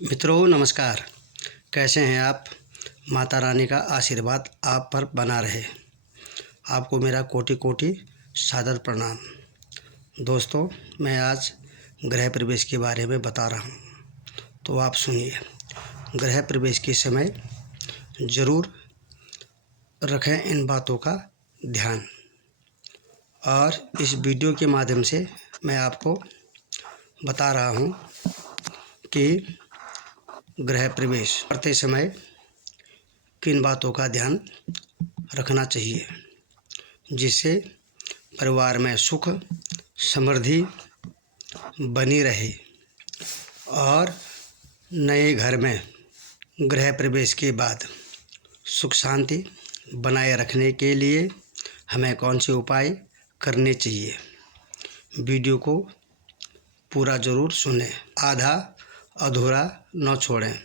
मित्रों नमस्कार। कैसे हैं आप? माता रानी का आशीर्वाद आप पर बना रहे। आपको मेरा कोटि कोटि सादर प्रणाम। दोस्तों, मैं आज गृह प्रवेश के बारे में बता रहा हूँ, तो आप सुनिए। गृह प्रवेश के समय ज़रूर रखें इन बातों का ध्यान, और इस वीडियो के माध्यम से मैं आपको बता रहा हूँ कि गृह प्रवेश करते समय किन बातों का ध्यान रखना चाहिए, जिससे परिवार में सुख समृद्धि बनी रहे। और नए घर में गृह प्रवेश के बाद सुख शांति बनाए रखने के लिए हमें कौन से उपाय करने चाहिए। वीडियो को पूरा ज़रूर सुनें, आधा अधूरा न छोड़ें।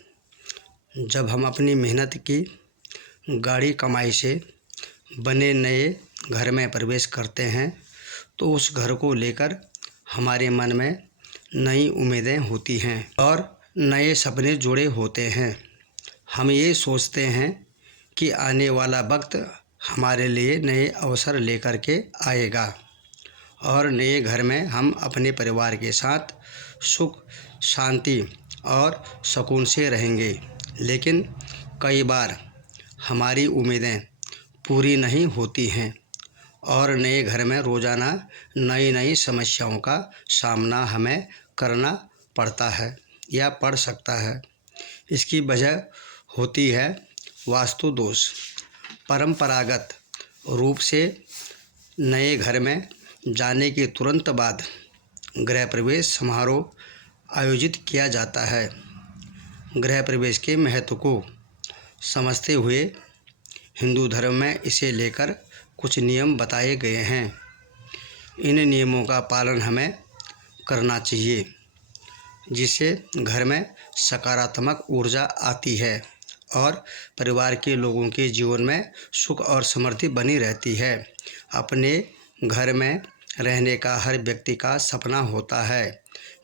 जब हम अपनी मेहनत की गाढ़ी कमाई से बने नए घर में प्रवेश करते हैं, तो उस घर को लेकर हमारे मन में नई उम्मीदें होती हैं और नए सपने जुड़े होते हैं। हम ये सोचते हैं कि आने वाला वक्त हमारे लिए नए अवसर लेकर के आएगा और नए घर में हम अपने परिवार के साथ सुख शांति और सुकून से रहेंगे। लेकिन कई बार हमारी उम्मीदें पूरी नहीं होती हैं और नए घर में रोज़ाना नई नई समस्याओं का सामना हमें करना पड़ता है या पड़ सकता है। इसकी वजह होती है वास्तु दोष। परंपरागत रूप से नए घर में जाने के तुरंत बाद गृह प्रवेश समारोह आयोजित किया जाता है। गृह प्रवेश के महत्व को समझते हुए हिंदू धर्म में इसे लेकर कुछ नियम बताए गए हैं। इन नियमों का पालन हमें करना चाहिए, जिससे घर में सकारात्मक ऊर्जा आती है और परिवार के लोगों के जीवन में सुख और समृद्धि बनी रहती है। अपने घर में रहने का हर व्यक्ति का सपना होता है।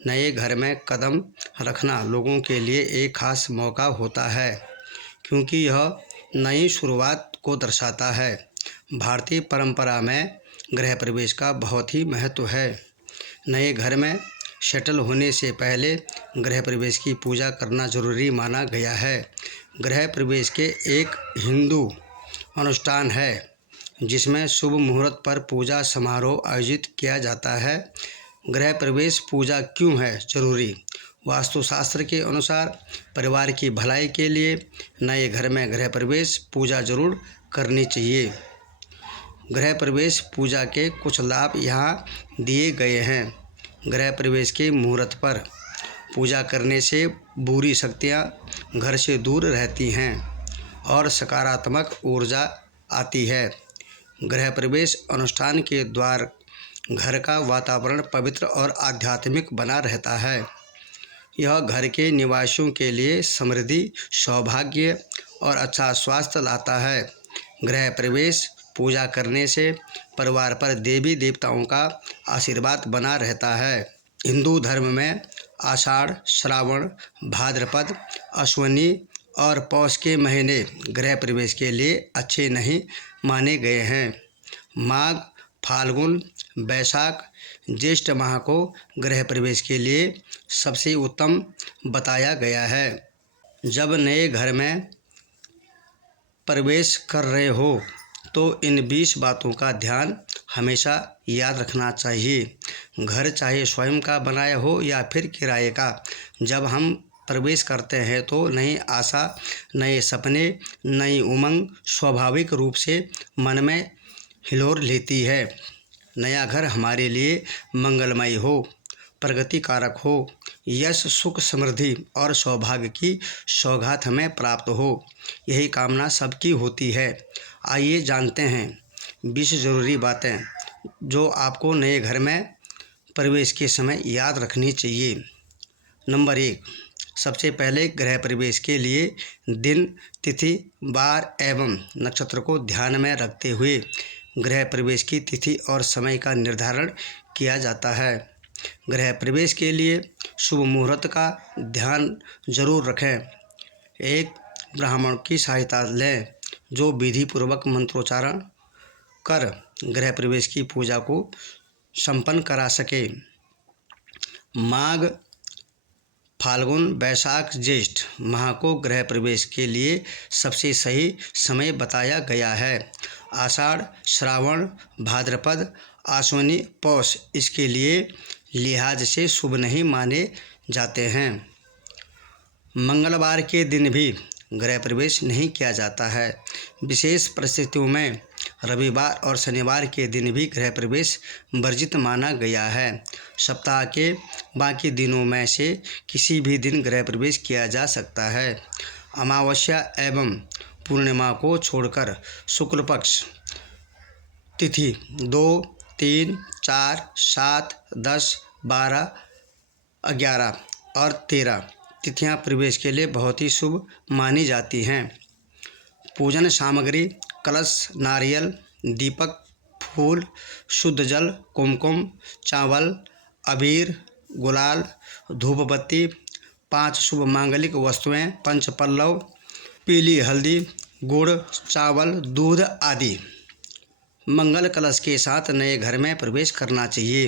नए घर में कदम रखना लोगों के लिए एक खास मौका होता है, क्योंकि यह नई शुरुआत को दर्शाता है। भारतीय परंपरा में गृह प्रवेश का बहुत ही महत्व है। नए घर में सेटल होने से पहले गृह प्रवेश की पूजा करना जरूरी माना गया है। गृह प्रवेश के एक हिंदू अनुष्ठान है, जिसमें शुभ मुहूर्त पर पूजा समारोह आयोजित किया जाता है। गृह प्रवेश पूजा क्यों है जरूरी? वास्तुशास्त्र के अनुसार परिवार की भलाई के लिए नए घर में गृह प्रवेश पूजा जरूर करनी चाहिए। गृह प्रवेश पूजा के कुछ लाभ यहाँ दिए गए हैं। गृह प्रवेश के मुहूर्त पर पूजा करने से बुरी शक्तियाँ घर से दूर रहती हैं और सकारात्मक ऊर्जा आती है। गृह प्रवेश अनुष्ठान के द्वारा घर का वातावरण पवित्र और आध्यात्मिक बना रहता है। यह घर के निवासियों के लिए समृद्धि, सौभाग्य और अच्छा स्वास्थ्य लाता है। गृह प्रवेश पूजा करने से परिवार पर देवी देवताओं का आशीर्वाद बना रहता है। हिंदू धर्म में आषाढ़, श्रावण, भाद्रपद, अश्विनी और पौष के महीने गृह प्रवेश के लिए अच्छे नहीं माने गए हैं। माघ, फाल्गुन, बैसाख, ज्येष्ठ माह को गृह प्रवेश के लिए सबसे उत्तम बताया गया है। जब नए घर में प्रवेश कर रहे हो तो इन 20 बातों का ध्यान हमेशा याद रखना चाहिए। घर चाहे स्वयं का बनाया हो या फिर किराए का, जब हम प्रवेश करते हैं तो नई आशा, नए सपने, नई उमंग स्वाभाविक रूप से मन में हिलोर लेती है। नया घर हमारे लिए मंगलमय हो, प्रगति कारक हो, यश, सुख, समृद्धि और सौभाग्य की सौगात हमें प्राप्त हो, यही कामना सबकी होती है। आइए जानते हैं 20 ज़रूरी बातें जो आपको नए घर में प्रवेश के समय याद रखनी चाहिए। नंबर 1, सबसे पहले गृह प्रवेश के लिए दिन, तिथि, वार एवं नक्षत्र को ध्यान में रखते हुए गृह प्रवेश की तिथि और समय का निर्धारण किया जाता है। गृह प्रवेश के लिए शुभ मुहूर्त का ध्यान जरूर रखें। एक ब्राह्मण की सहायता लें जो विधि पूर्वक मंत्रोच्चारण कर गृह प्रवेश की पूजा को संपन्न करा सके। माघ, फाल्गुन, वैशाख, ज्येष्ठ माह को गृह प्रवेश के लिए सबसे सही समय बताया गया है। आषाढ़, श्रावण, भाद्रपद, आश्विनी, पौष इसके लिए लिहाज से शुभ नहीं माने जाते हैं। मंगलवार के दिन भी गृह प्रवेश नहीं किया जाता है। विशेष परिस्थितियों में रविवार और शनिवार के दिन भी गृह प्रवेश वर्जित माना गया है। सप्ताह के बाकी दिनों में से किसी भी दिन गृह प्रवेश किया जा सकता है। अमावस्या एवं पूर्णिमा को छोड़कर शुक्ल पक्ष तिथि 2, 3, 4, 7, 10, 12, 11 और 13 तिथियां प्रवेश के लिए बहुत ही शुभ मानी जाती हैं। पूजन सामग्री कलश, नारियल, दीपक, फूल, शुद्ध जल, कुमकुम, चावल, अबीर, गुलाल, धूपबत्ती, 5 शुभ मांगलिक वस्तुएं, पंचपल्लव, पीली हल्दी, गुड़, चावल, दूध आदि। मंगल कलश के साथ नए घर में प्रवेश करना चाहिए।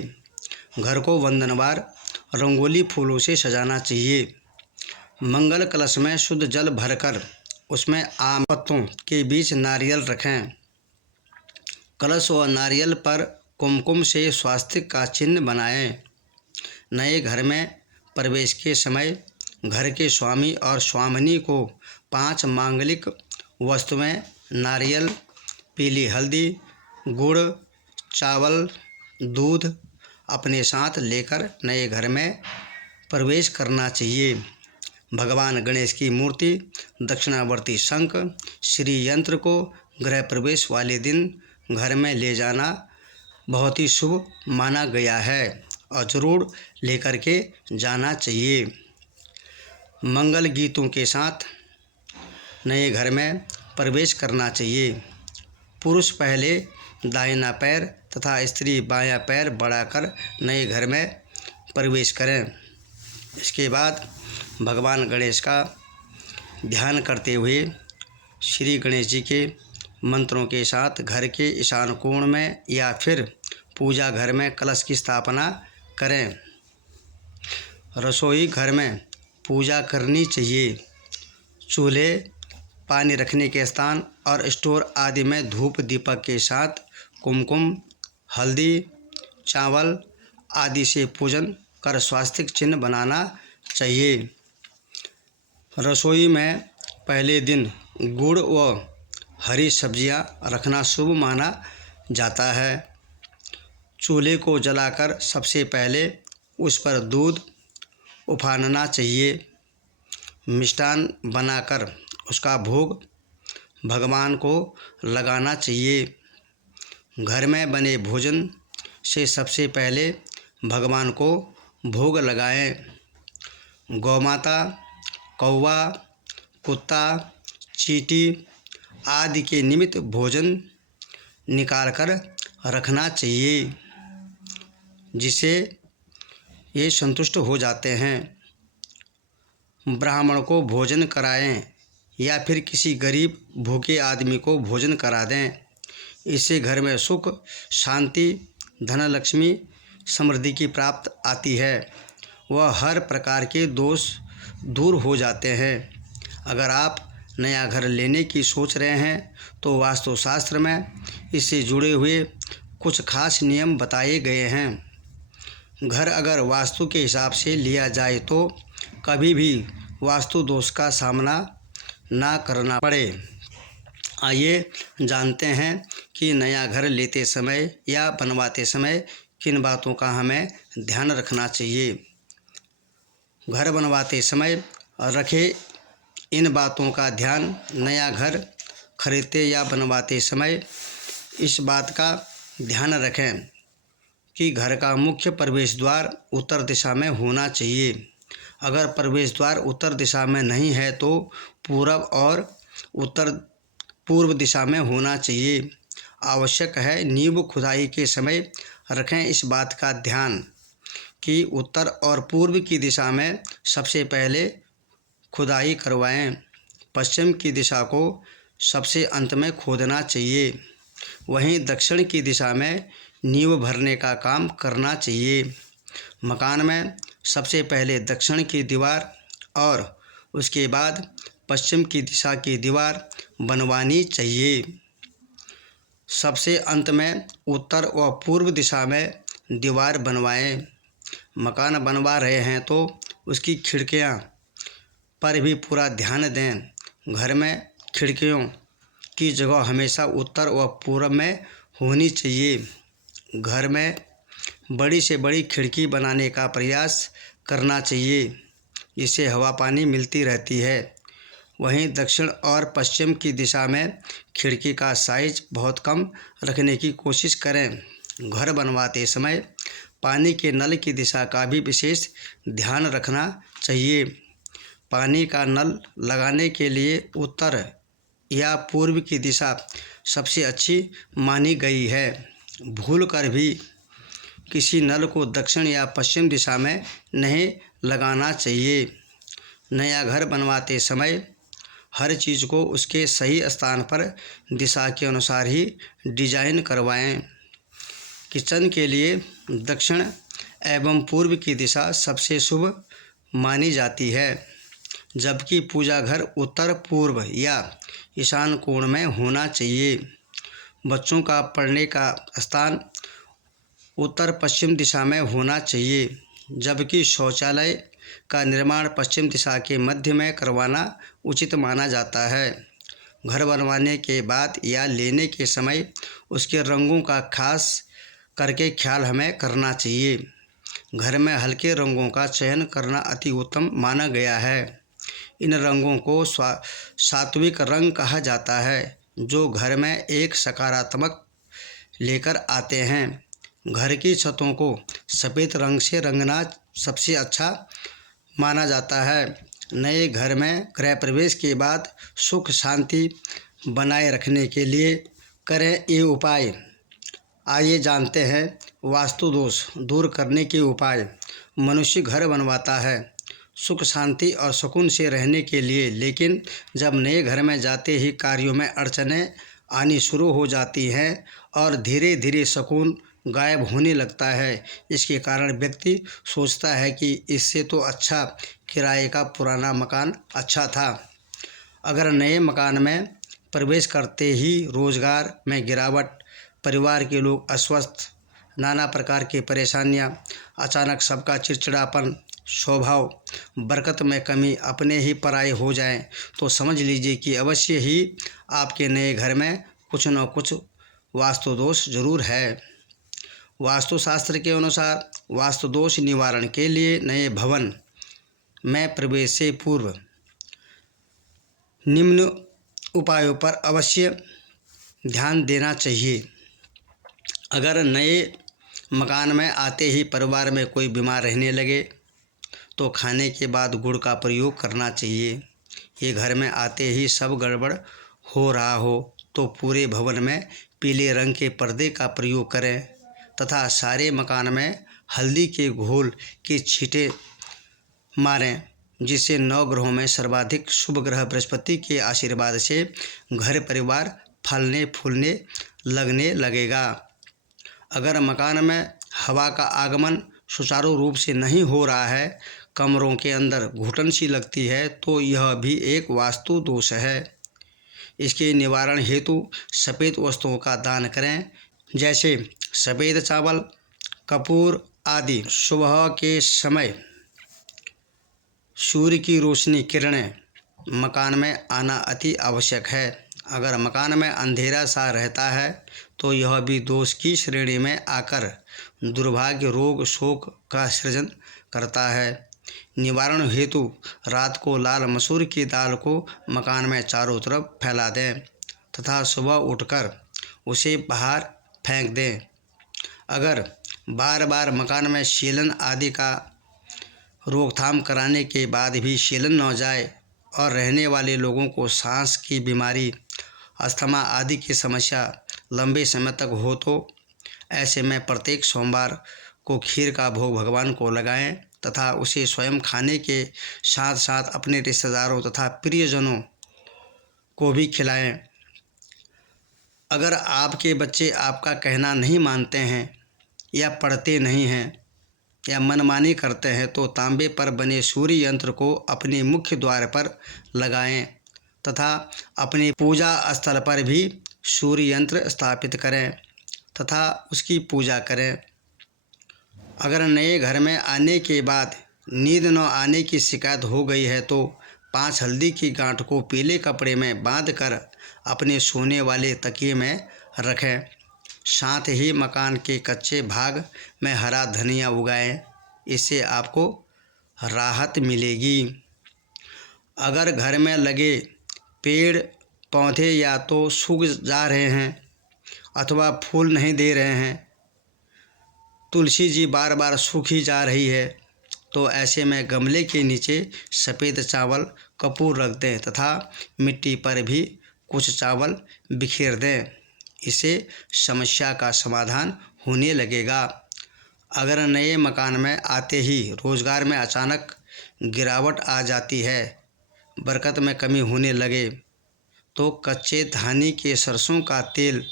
घर को वंदनवार रंगोली फूलों से सजाना चाहिए। मंगल कलश में शुद्ध जल भरकर उसमें आम पत्तों के बीच नारियल रखें। कलश व नारियल पर कुमकुम से स्वास्तिक का चिन्ह बनाएं। नए घर में प्रवेश के समय घर के स्वामी और स्वामिनी को 5 मांगलिक वस्तुएं, नारियल, पीली हल्दी, गुड़, चावल, दूध अपने साथ लेकर नए घर में प्रवेश करना चाहिए। भगवान गणेश की मूर्ति, दक्षिणावर्ती शंख, श्री यंत्र को गृह प्रवेश वाले दिन घर में ले जाना बहुत ही शुभ माना गया है और जरूर लेकर के जाना चाहिए। मंगल गीतों के साथ नए घर में प्रवेश करना चाहिए। पुरुष पहले दाहिना पैर तथा स्त्री बायां पैर बढ़ाकर नए घर में प्रवेश करें। इसके बाद भगवान गणेश का ध्यान करते हुए श्री गणेश जी के मंत्रों के साथ घर के ईशान कोण में या फिर पूजा घर में कलश की स्थापना करें। रसोई घर में पूजा करनी चाहिए। चूल्हे, पानी रखने के स्थान और स्टोर आदि में धूप दीपक के साथ कुमकुम, हल्दी, चावल आदि से पूजन कर स्वास्तिक चिन्ह बनाना चाहिए। रसोई में पहले दिन गुड़ व हरी सब्जियां रखना शुभ माना जाता है। चूल्हे को जलाकर सबसे पहले उस पर दूध उफानना चाहिए। मिष्ठान बनाकर उसका भोग भगवान को लगाना चाहिए। घर में बने भोजन से सबसे पहले भगवान को भोग लगाएं। गौमाता, कौवा, कुत्ता, चींटी आदि के निमित्त भोजन निकालकर रखना चाहिए जिसे ये संतुष्ट हो जाते हैं। ब्राह्मण को भोजन कराएं या फिर किसी गरीब भूखे आदमी को भोजन करा दें। इससे घर में सुख, शांति, धनलक्ष्मी, समृद्धि की प्राप्त आती है। वह हर प्रकार के दोष दूर हो जाते हैं। अगर आप नया घर लेने की सोच रहे हैं तो वास्तुशास्त्र में इससे जुड़े हुए कुछ खास नियम बताए गए हैं। घर अगर वास्तु के हिसाब से लिया जाए तो कभी भी वास्तु दोष का सामना ना करना पड़े। आइए जानते हैं कि नया घर लेते समय या बनवाते समय किन बातों का हमें ध्यान रखना चाहिए। घर बनवाते समय रखे इन बातों का ध्यान। नया घर खरीदते या बनवाते समय इस बात का ध्यान रखें कि घर का मुख्य प्रवेश द्वार उत्तर दिशा में होना चाहिए। अगर प्रवेश द्वार उत्तर दिशा में नहीं है तो पूर्व और उत्तर पूर्व दिशा में होना चाहिए। आवश्यक है नींव खुदाई के समय रखें इस बात का ध्यान कि उत्तर और पूर्व की दिशा में सबसे पहले खुदाई करवाएं। पश्चिम की दिशा को सबसे अंत में खोदना चाहिए। वहीं दक्षिण की दिशा में नींव भरने का काम करना चाहिए। मकान में सबसे पहले दक्षिण की दीवार और उसके बाद पश्चिम की दिशा की दीवार बनवानी चाहिए। सबसे अंत में उत्तर व पूर्व दिशा में दीवार बनवाएं। मकान बनवा रहे हैं तो उसकी खिड़कियां पर भी पूरा ध्यान दें। घर में खिड़कियों की जगह हमेशा उत्तर व पूर्व में होनी चाहिए। घर में बड़ी से बड़ी खिड़की बनाने का प्रयास करना चाहिए, जिससे हवा पानी मिलती रहती है। वहीं दक्षिण और पश्चिम की दिशा में खिड़की का साइज बहुत कम रखने की कोशिश करें। घर बनवाते समय पानी के नल की दिशा का भी विशेष ध्यान रखना चाहिए। पानी का नल लगाने के लिए उत्तर या पूर्व की दिशा सबसे अच्छी मानी गई है। भूलकर भी किसी नल को दक्षिण या पश्चिम दिशा में नहीं लगाना चाहिए। नया घर बनवाते समय हर चीज़ को उसके सही स्थान पर दिशा के अनुसार ही डिजाइन करवाएं। किचन के लिए दक्षिण एवं पूर्व की दिशा सबसे शुभ मानी जाती है, जबकि पूजा घर उत्तर पूर्व या ईशान कोण में होना चाहिए। बच्चों का पढ़ने का स्थान उत्तर पश्चिम दिशा में होना चाहिए, जबकि शौचालय का निर्माण पश्चिम दिशा के मध्य में करवाना उचित माना जाता है। घर बनवाने के बाद या लेने के समय उसके रंगों का खास करके ख्याल हमें करना चाहिए। घर में हल्के रंगों का चयन करना अति उत्तम माना गया है। इन रंगों को सात्विक रंग कहा जाता है, जो घर में एक सकारात्मक लेकर आते हैं। घर की छतों को सफ़ेद रंग से रंगना सबसे अच्छा माना जाता है। नए घर में गृह प्रवेश के बाद सुख शांति बनाए रखने के लिए करें ये उपाय। आइए जानते हैं वास्तु दोष दूर करने के उपाय। मनुष्य घर बनवाता है सुख शांति और सुकून से रहने के लिए, लेकिन जब नए घर में जाते ही कार्यों में अड़चनें आनी शुरू हो जाती हैं और धीरे धीरे सुकून गायब होने लगता है। इसके कारण व्यक्ति सोचता है कि इससे तो अच्छा किराए का पुराना मकान अच्छा था। अगर नए मकान में प्रवेश करते ही रोजगार में गिरावट, परिवार के लोग अस्वस्थ, नाना प्रकार की परेशानियां, अचानक सबका चिड़चिड़ापन, स्वभाव, बरकत में कमी, अपने ही पराये हो जाएं, तो समझ लीजिए कि अवश्य ही आपके नए घर में कुछ न कुछ वास्तु दोष जरूर है। वास्तुशास्त्र के अनुसार वास्तु दोष निवारण के लिए नए भवन में प्रवेश से पूर्व निम्न उपायों पर अवश्य ध्यान देना चाहिए। अगर नए मकान में आते ही परिवार में कोई बीमार रहने लगे तो खाने के बाद गुड़ का प्रयोग करना चाहिए। ये घर में आते ही सब गड़बड़ हो रहा हो तो पूरे भवन में पीले रंग के पर्दे का प्रयोग करें तथा सारे मकान में हल्दी के घोल के छींटे मारें, जिससे नवग्रहों में सर्वाधिक शुभ ग्रह बृहस्पति के आशीर्वाद से घर परिवार फलने फूलने लगने लगेगा। अगर मकान में हवा का आगमन सुचारू रूप से नहीं हो रहा है, कमरों के अंदर घुटन सी लगती है, तो यह भी एक वास्तु दोष है। इसके निवारण हेतु सफ़ेद वस्तुओं का दान करें, जैसे सफ़ेद चावल, कपूर आदि। सुबह के समय सूर्य की रोशनी किरणें मकान में आना अति आवश्यक है। अगर मकान में अंधेरा सा रहता है तो यह भी दोष की श्रेणी में आकर दुर्भाग्य, रोग, शोक का सृजन करता है। निवारण हेतु रात को लाल मसूर की दाल को मकान में चारों तरफ फैला दें तथा सुबह उठकर उसे बाहर फेंक दें। अगर बार बार मकान में शीलन आदि का रोकथाम कराने के बाद भी शीलन न जाए और रहने वाले लोगों को सांस की बीमारी, अस्थमा आदि की समस्या लंबे समय तक हो तो ऐसे में प्रत्येक सोमवार को खीर का भोग भगवान को लगाएं तथा उसे स्वयं खाने के साथ साथ अपने रिश्तेदारों तथा प्रियजनों को भी खिलाएं। अगर आपके बच्चे आपका कहना नहीं मानते हैं या पढ़ते नहीं हैं या मनमानी करते हैं तो तांबे पर बने सूर्य यंत्र को अपने मुख्य द्वार पर लगाएं तथा अपने पूजा स्थल पर भी सूर्य यंत्र स्थापित करें तथा उसकी पूजा करें। अगर नए घर में आने के बाद नींद न आने की शिकायत हो गई है तो 5 हल्दी की गांठ को पीले कपड़े में बांधकर अपने सोने वाले तकिए में रखें। साथ ही मकान के कच्चे भाग में हरा धनिया उगाएं, इससे आपको राहत मिलेगी। अगर घर में लगे पेड़ पौधे या तो सूख जा रहे हैं अथवा फूल नहीं दे रहे हैं, तुलसी जी बार बार सूखी जा रही है, तो ऐसे में गमले के नीचे सफ़ेद चावल कपूर रख दें तथा मिट्टी पर भी कुछ चावल बिखेर दें। इससे समस्या का समाधान होने लगेगा। अगर नए मकान में आते ही रोज़गार में अचानक गिरावट आ जाती है, बरकत में कमी होने लगे, तो कच्चे धानी के सरसों का तेल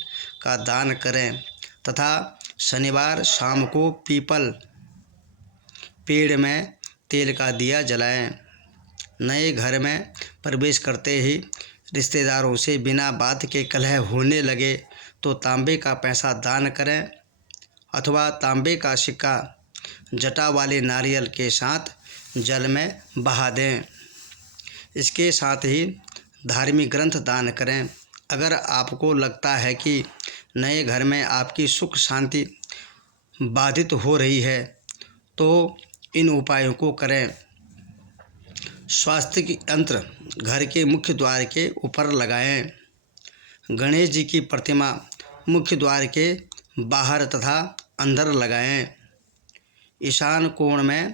का दान करें तथा शनिवार शाम को पीपल पेड़ में तेल का दिया जलाएं। नए घर में प्रवेश करते ही रिश्तेदारों से बिना बात के कलह होने लगे तो तांबे का पैसा दान करें अथवा तांबे का सिक्का जटा वाले नारियल के साथ जल में बहा दें। इसके साथ ही धार्मिक ग्रंथ दान करें। अगर आपको लगता है कि नए घर में आपकी सुख शांति बाधित हो रही है तो इन उपायों को करें। स्वास्तिक यंत्र घर के मुख्य द्वार के ऊपर लगाएं। गणेश जी की प्रतिमा मुख्य द्वार के बाहर तथा अंदर लगाएं। ईशान कोण में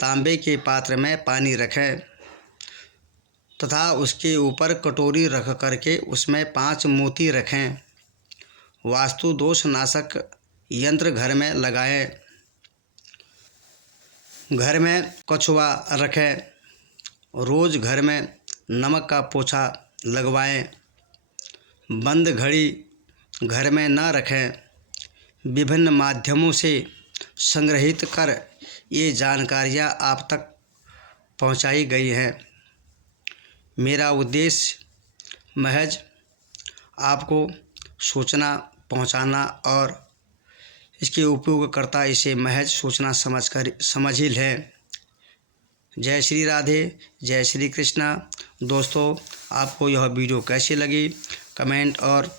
तांबे के पात्र में पानी रखें तथा उसके ऊपर कटोरी रख करके उसमें 5 मोती रखें। वास्तु दोष नाशक यंत्र घर में लगाएं। घर में कछुआ रखें। रोज़ घर में नमक का पोछा लगवाएं। बंद घड़ी घर में न रखें। विभिन्न माध्यमों से संग्रहित कर ये जानकारियाँ आप तक पहुँचाई गई हैं। मेरा उद्देश्य महज आपको सूचना पहुँचाना और इसके उपयोगकर्ता इसे महज सोचना समझ ही लें। जय श्री राधे, जय श्री कृष्णा। दोस्तों, आपको यह वीडियो कैसी लगी कमेंट और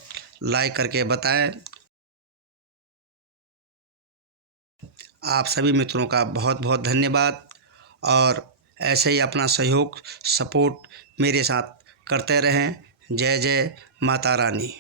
लाइक करके बताएं। आप सभी मित्रों का बहुत बहुत धन्यवाद और ऐसे ही अपना सहयोग सपोर्ट मेरे साथ करते रहें। जय जय माता रानी।